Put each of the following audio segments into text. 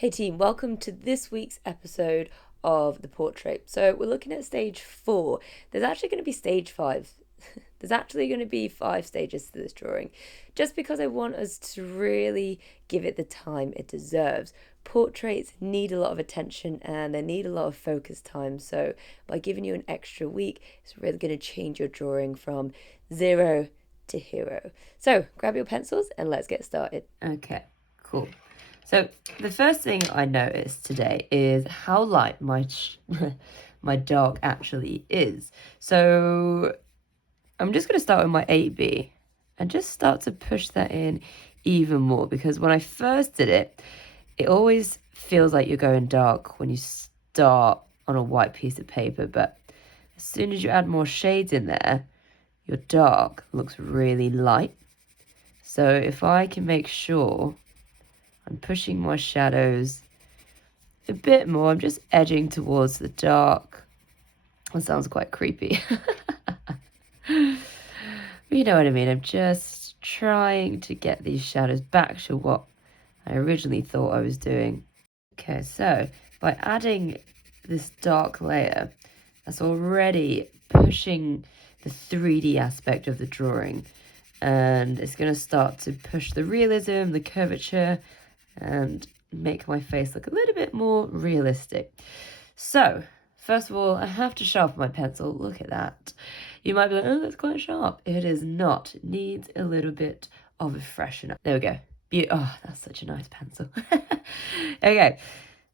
Hey team, welcome to this week's episode of the portrait. So we're looking at stage 4. There's actually going to be stage 5. There's actually going to be 5 stages to this drawing, just because I want us to really give it the time it deserves. Portraits need a lot of attention and they need a lot of focus time, so by giving you an extra week, it's really going to change your drawing from 0 to hero. So grab your pencils and let's get started. Okay, cool. So the first thing I noticed today is how light my my dog actually is. So I'm just going to start with my 8B and just start to push that in even more, because when I first did it, it always feels like you're going dark when you start on a white piece of paper, but as soon as you add more shades in there, your dark looks really light. So if I can make sure I'm pushing my shadows a bit more, I'm just edging towards the dark. That sounds quite creepy. But you know what I mean, I'm just trying to get these shadows back to what I originally thought I was doing. Okay, so by adding this dark layer, that's already pushing the 3D aspect of the drawing, and it's going to start to push the realism, the curvature, and make my face look a little bit more realistic. So first of all, I have to sharpen my pencil. Look at that. You might be like, oh, that's quite sharp. It is not. It needs a little bit of a freshener. There we go. Oh, that's such a nice pencil. Okay,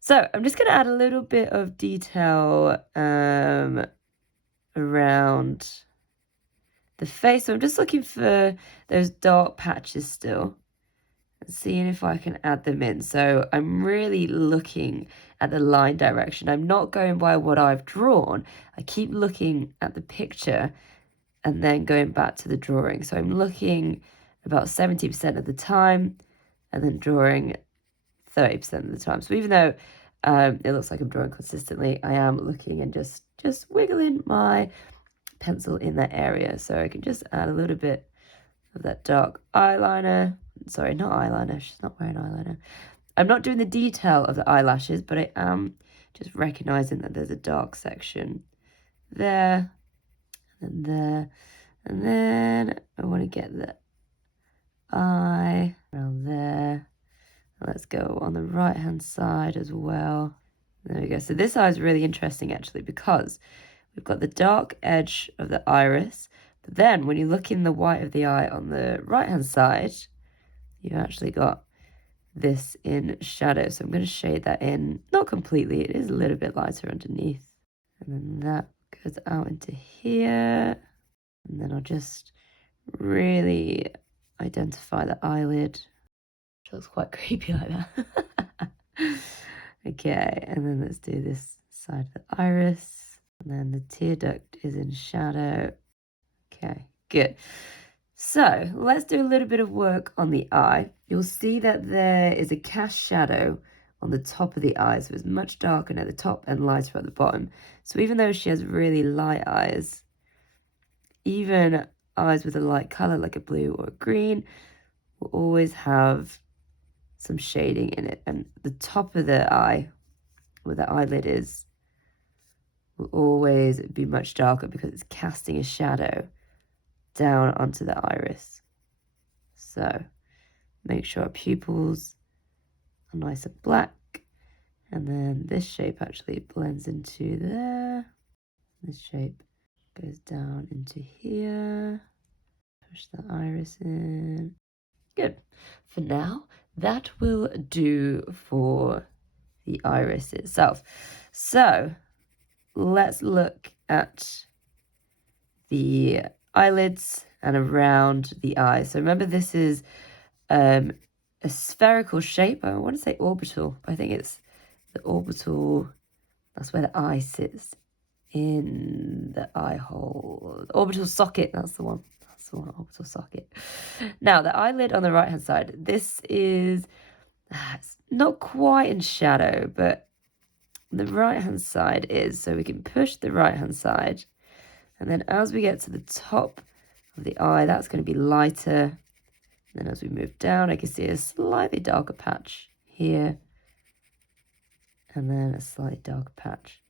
so I'm just going to add a little bit of detail around the face. So I'm just looking for those dark patches still, seeing if I can add them in. So I'm really looking at the line direction. I'm not going by what I've drawn. I keep looking at the picture and then going back to the drawing. So I'm looking about 70% of the time and then drawing 30% of the time. So even though it looks like I'm drawing consistently, I am looking and just wiggling my pencil in that area. So I can just add a little bit of that dark eyeliner. Sorry, not eyeliner. She's not wearing eyeliner. I'm not doing the detail of the eyelashes, but I am just recognizing that there's a dark section there and there. And then I want to get the eye around there. Let's go on the right hand side as well. There we go. So this eye is really interesting actually, because we've got the dark edge of the iris, but then when you look in the white of the eye on the right hand side, you've actually got this in shadow. So I'm going to shade that in, not completely, it is a little bit lighter underneath. And then that goes out into here. And then I'll just really identify the eyelid. Which looks quite creepy like that. Okay, and then let's do this side of the iris. And then the tear duct is in shadow. Okay, good. So let's do a little bit of work on the eye. You'll see that there is a cast shadow on the top of the eye, so it's much darker at the top and lighter at the bottom. So even though she has really light eyes, even eyes with a light color like a blue or a green will always have some shading in it, and the top of the eye where the eyelid is will always be much darker because it's casting a shadow down onto the iris. So make sure our pupils are nice and black, and then this shape actually blends into there. This shape goes down into here. Push the iris in. Good. For now, that will do for the iris itself. So let's look at the eyelids and around the eyes. So remember, this is a spherical shape. I want to say orbital, but I think it's the orbital. That's where the eye sits in the eye hole. The orbital socket, that's the one. That's the one, orbital socket. Now, the eyelid on the right-hand side, this is it's not quite in shadow, but the right-hand side is. So we can push the right-hand side. And then as we get to the top of the eye, that's going to be lighter. And then as we move down, I can see a slightly darker patch here and then a slightly darker patch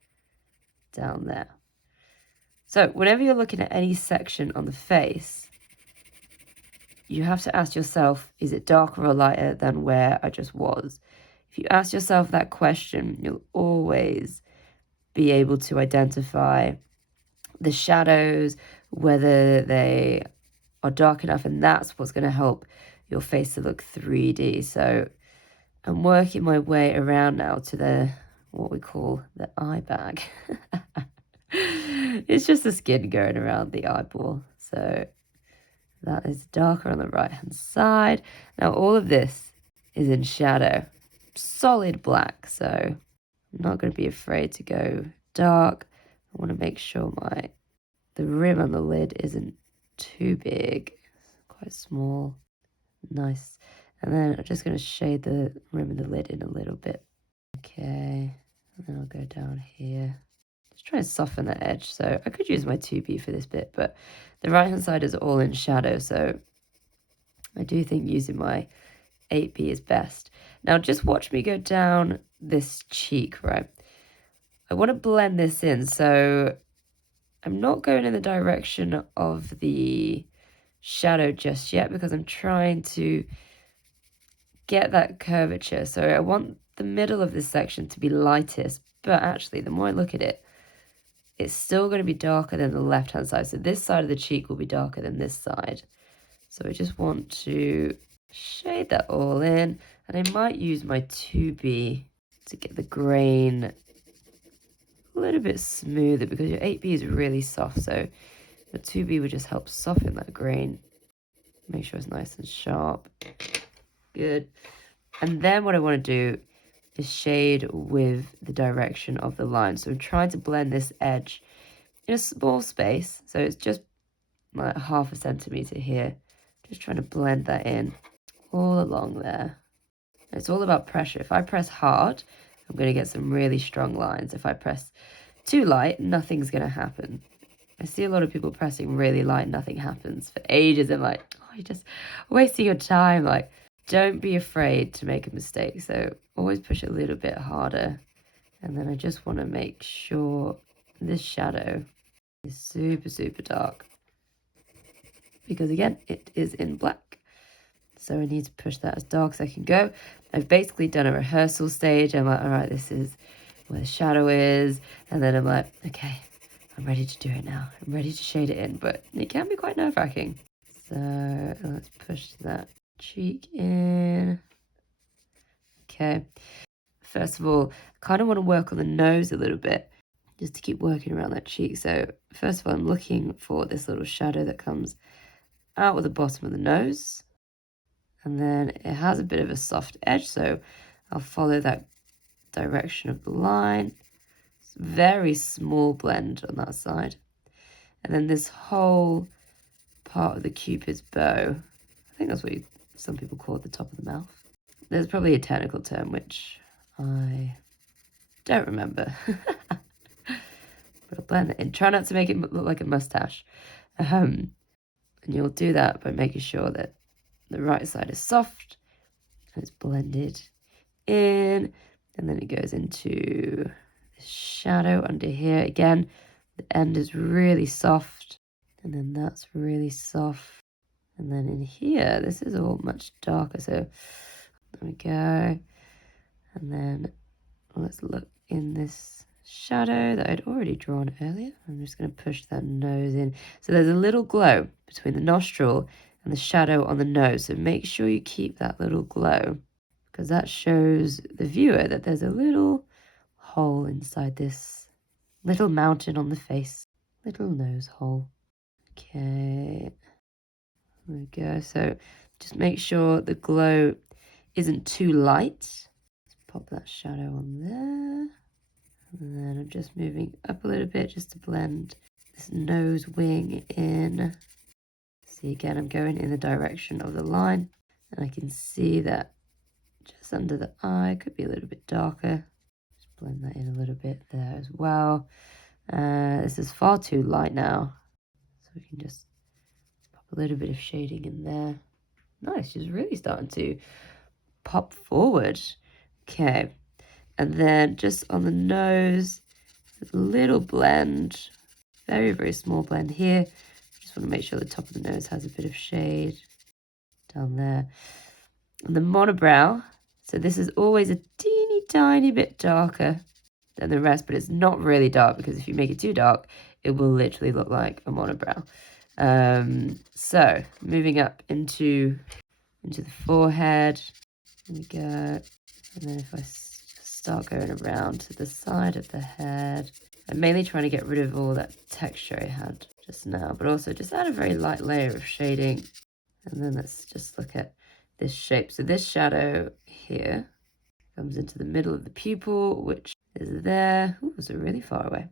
down there. So whenever you're looking at any section on the face, you have to ask yourself, is it darker or lighter than where I just was? If you ask yourself that question, you'll always be able to identify the shadows, whether they are dark enough, and that's what's going to help your face to look 3D. So I'm working my way around now to what we call the eye bag. It's just the skin going around the eyeball. So that is darker on the right hand side. Now all of this is in shadow, solid black, so I'm not going to be afraid to go dark. I want to make sure the rim on the lid isn't too big, quite small. Nice. And then I'm just going to shade the rim of the lid in a little bit. Okay, and then I'll go down here. Just try and soften that edge. So I could use my 2B for this bit, but the right hand side is all in shadow, so I do think using my 8B is best. Now just watch me go down this cheek, right? I want to blend this in, so I'm not going in the direction of the shadow just yet because I'm trying to get that curvature. So I want the middle of this section to be lightest, but actually the more I look at it, it's still going to be darker than the left hand side. So this side of the cheek will be darker than this side. So I just want to shade that all in, and I might use my 2B to get the grain a little bit smoother because your 8B is really soft, so your 2B would just help soften that grain. Make sure it's nice and sharp. Good. And then what I want to do is shade with the direction of the line. So I'm trying to blend this edge in a small space. So it's just like 0.5 centimeter here. Just trying to blend that in all along there. It's all about pressure. If I press hard, I'm going to get some really strong lines. If I press too light, nothing's going to happen. I see a lot of people pressing really light, nothing happens for ages. I'm like, oh, you're just wasting your time. Like, don't be afraid to make a mistake. So always push a little bit harder. And then I just want to make sure this shadow is super, super dark. Because again, it is in black. So I need to push that as dark as I can go. I've basically done a rehearsal stage. I'm like, all right, this is where the shadow is. And then I'm like, okay, I'm ready to do it now. I'm ready to shade it in, but it can be quite nerve-wracking. So let's push that cheek in. Okay. First of all, I kind of want to work on the nose a little bit, just to keep working around that cheek. So first of all, I'm looking for this little shadow that comes out of the bottom of the nose. And then it has a bit of a soft edge, so I'll follow that direction of the line. It's a very small blend on that side. And then this whole part of the Cupid's bow, I think that's what some people call it, the top of the mouth. There's probably a technical term which I don't remember. But I'll blend it in. Try not to make it look like a mustache. And you'll do that by making sure that the right side is soft and it's blended in, and then it goes into the shadow under here. Again, the end is really soft, and then that's really soft. And then in here, this is all much darker. So there we go. And then let's look in this shadow that I'd already drawn earlier. I'm just going to push that nose in. So there's a little glow between the nostril and the shadow on the nose. So make sure you keep that little glow, because that shows the viewer that there's a little hole inside this little mountain on the face. Little nose hole. Okay. There we go. So just make sure the glow isn't too light. Let's pop that shadow on there. And then I'm just moving up a little bit just to blend this nose wing in. See, again, I'm going in the direction of the line, and I can see that just under the eye could be a little bit darker. Just blend that in a little bit there as well. This is far too light now, so we can just pop a little bit of shading in there. Nice, she's really starting to pop forward. Okay, And then just on the nose, a little blend, very, very small blend here. Just want to make sure the top of the nose has a bit of shade down there. And the monobrow, so this is always a teeny tiny bit darker than the rest, but it's not really dark, because if you make it too dark, it will literally look like a monobrow. So moving up into the forehead, there we go. And then if I start going around to the side of the head, I'm mainly trying to get rid of all that texture I had just now, but also just add a very light layer of shading. And then let's just look at this shape. So this shadow here comes into the middle of the pupil, which is there. Ooh, it's really far away.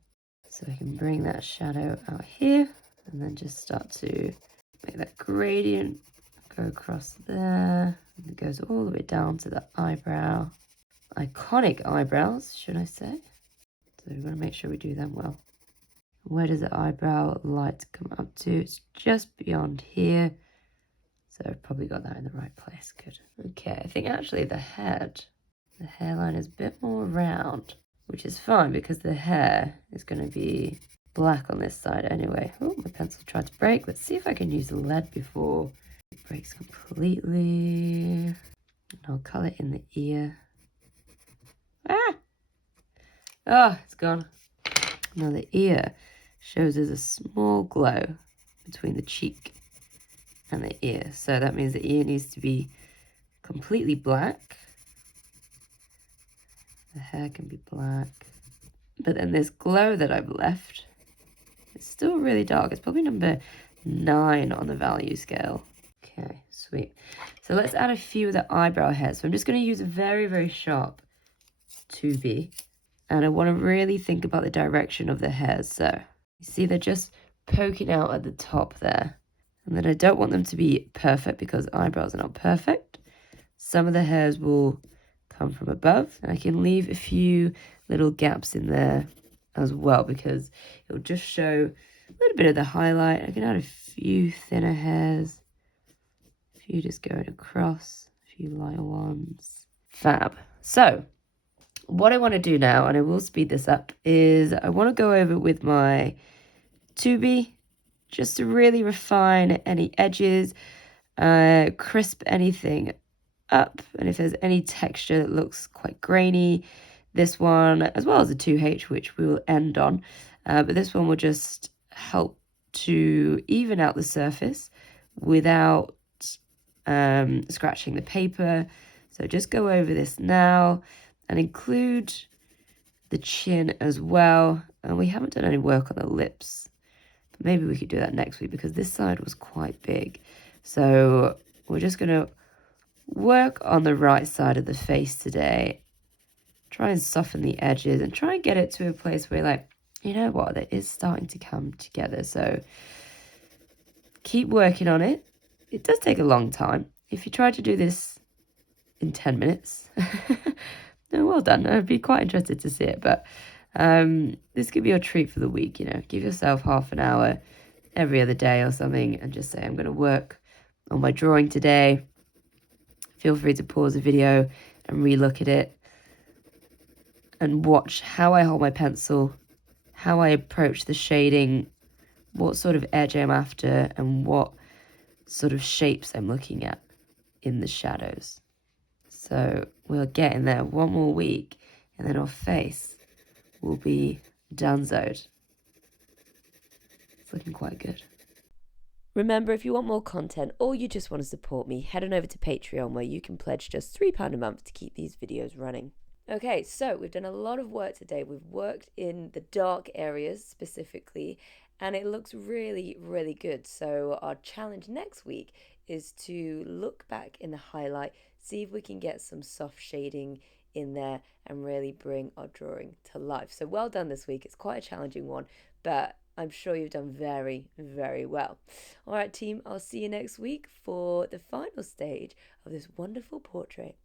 So I can bring that shadow out here and then just start to make that gradient go across there. And it goes all the way down to the eyebrow. Iconic eyebrows, should I say. So we've got to make sure we do them well. Where does the eyebrow light come up to? It's just beyond here. So I've probably got that in the right place. Good. Okay, I think actually the hairline is a bit more round, which is fine because the hair is going to be black on this side anyway. Oh, my pencil tried to break. Let's see if I can use the lead before it breaks completely. And I'll colour in the ear. Ah! Oh, it's gone. Now the ear shows there's a small glow between the cheek and the ear. So that means the ear needs to be completely black. The hair can be black. But then this glow that I've left, it's still really dark. It's probably number 9 on the value scale. Okay, sweet. So let's add a few of the eyebrow hairs. So I'm just going to use a very, very sharp 2B. And I want to really think about the direction of the hairs. So you see they're just poking out at the top there. And then I don't want them to be perfect because eyebrows are not perfect. Some of the hairs will come from above. And I can leave a few little gaps in there as well because it'll just show a little bit of the highlight. I can add a few thinner hairs. A few just going across. A few lighter ones. Fab. So what I want to do now, and I will speed this up, is I want to go over with my 2B just to really refine any edges, crisp anything up, and if there's any texture that looks quite grainy, this one, as well as the 2H, which we will end on, but this one will just help to even out the surface without scratching the paper. So just go over this now and include the chin as well. And we haven't done any work on the lips. But maybe we could do that next week because this side was quite big. So we're just going to work on the right side of the face today. Try and soften the edges and try and get it to a place where, like, you know what, it is starting to come together. So keep working on it. It does take a long time. If you try to do this in 10 minutes, no, well done. I'd be quite interested to see it. But this could be your treat for the week, you know. Give yourself half an hour every other day or something and just say, I'm going to work on my drawing today. Feel free to pause the video and re-look at it and watch how I hold my pencil, how I approach the shading, what sort of edge I'm after, and what sort of shapes I'm looking at in the shadows. So we'll get in there one more week and then our face will be donezoed. It's looking quite good. Remember, if you want more content or you just want to support me, head on over to Patreon where you can pledge just £3 a month to keep these videos running. Okay, so we've done a lot of work today. We've worked in the dark areas specifically, and it looks really, really good. So our challenge next week is to look back in the highlight, see if we can get some soft shading in there and really bring our drawing to life. So well done this week. It's quite a challenging one, but I'm sure you've done very, very well. All right, team, I'll see you next week for the final stage of this wonderful portrait.